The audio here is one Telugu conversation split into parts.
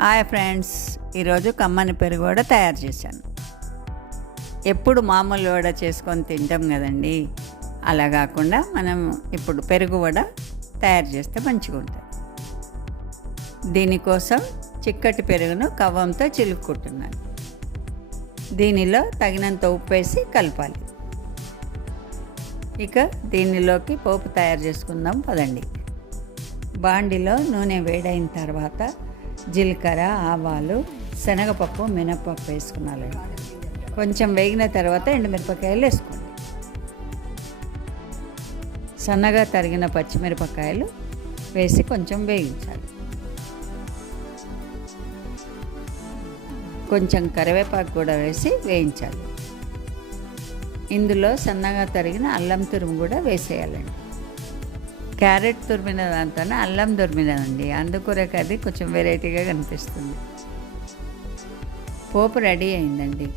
హాయ్ ఫ్రెండ్స్, ఈరోజు కమ్మని పెరుగు వడ తయారు చేశాను. ఎప్పుడు మామూలు వడ చేసుకొని తింటాం కదండి, అలా కాకుండా మనం ఇప్పుడు పెరుగు వడ తయారు చేస్తే మంచిగా ఉంటుంది. దీనికోసం చిక్కటి పెరుగును కవ్వంతో చిలుక్కుంటున్నాను. దీనిలో తగినంత ఉప్పు వేసి కలపాలి. ఇక దీనిలోకి పోపు తయారు చేసుకుందాం పదండి. బాండిలో నూనె వేడైన తర్వాత జీలకర్ర, ఆవాలు, శనగపప్పు, మినపప్పు వేసుకున్నాను. కొంచెం వేగిన తర్వాత ఎండుమిరపకాయలు వేసుకోండి. సన్నగా తరిగిన పచ్చిమిరపకాయలు వేసి కొంచెం వేయించాలి. కొంచెం కరివేపాకు కూడా వేసి వేయించాలి. ఇందులో సన్నగా తరిగిన అల్లం తురుము కూడా వేసేయాలండి. క్యారెట్ తురిమిన దాంతోనే అల్లం తురిమినదండి, అందుకొరకు అది కొంచెం వెరైటీగా కనిపిస్తుంది. పోపు రెడీ అయిందండి.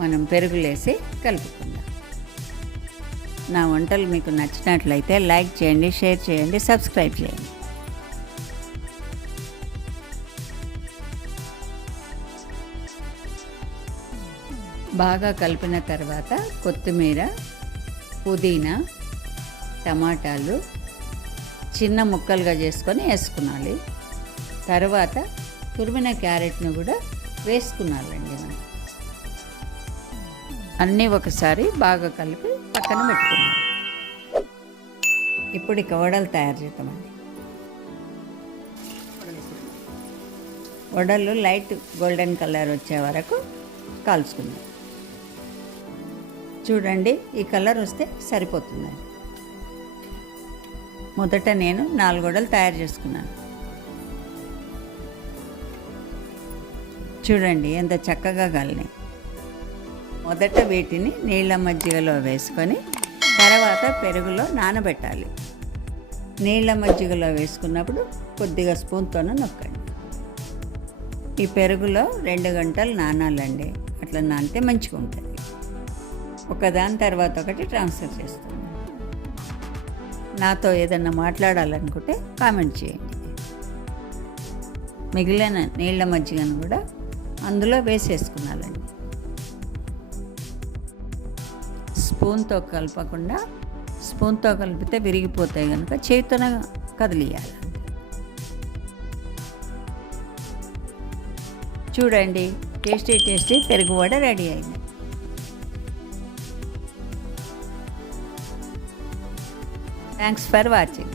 మనం పెరుగులేసి కలుపుకుందాం. నా వంటలు మీకు నచ్చినట్లయితే లైక్ చేయండి, షేర్ చేయండి, సబ్స్క్రైబ్ చేయండి. బాగా కలిపిన తర్వాత కొత్తిమీర, పుదీనా, టమాటాలు చిన్న ముక్కలుగా చేసుకొని వేసుకున్నాలి. తర్వాత తురిమిన క్యారెట్ను కూడా వేసుకున్నాలండి. మనం అన్నీ ఒకసారి బాగా కలిపి పక్కన పెట్టుకున్నాం. ఇప్పుడు ఇక వడలు తయారు చేద్దామండి. వడలు లైట్ గోల్డెన్ కలర్ వచ్చే వరకు కాల్చుకుందాం. చూడండి, ఈ కలర్ వస్తే సరిపోతుందండి. మొదట నేను 4 వడలు తయారు చేసుకున్నాను. చూడండి ఎంత చక్కగా కాలినాయి. మొదట వీటిని నీళ్ళ మజ్జిగలో వేసుకొని తర్వాత పెరుగులో నానబెట్టాలి. నీళ్ళ మజ్జిగలో వేసుకున్నప్పుడు కొద్దిగా స్పూన్తోనే నొక్కండి. ఈ పెరుగులో 2 గంటలు నానాలండి. అట్లా నానితే మంచిగా ఉంటుంది. ఒకదాని తర్వాత ఒకటి ట్రాన్స్ఫర్ చేస్తుంది. నాతో ఏదన్నా మాట్లాడాలనుకుంటే కామెంట్ చేయండి. మిగిలిన నీళ్ళ మజ్జిగను కూడా అందులో వేసేసుకున్నాలండి. స్పూన్తో కలపకుండా, స్పూన్తో కలిపితే విరిగిపోతాయి కనుక చేతితో కదిలియాలి. చూడండి, టేస్టీ పెరుగు వడ రెడీ అయింది. Thanks for watching.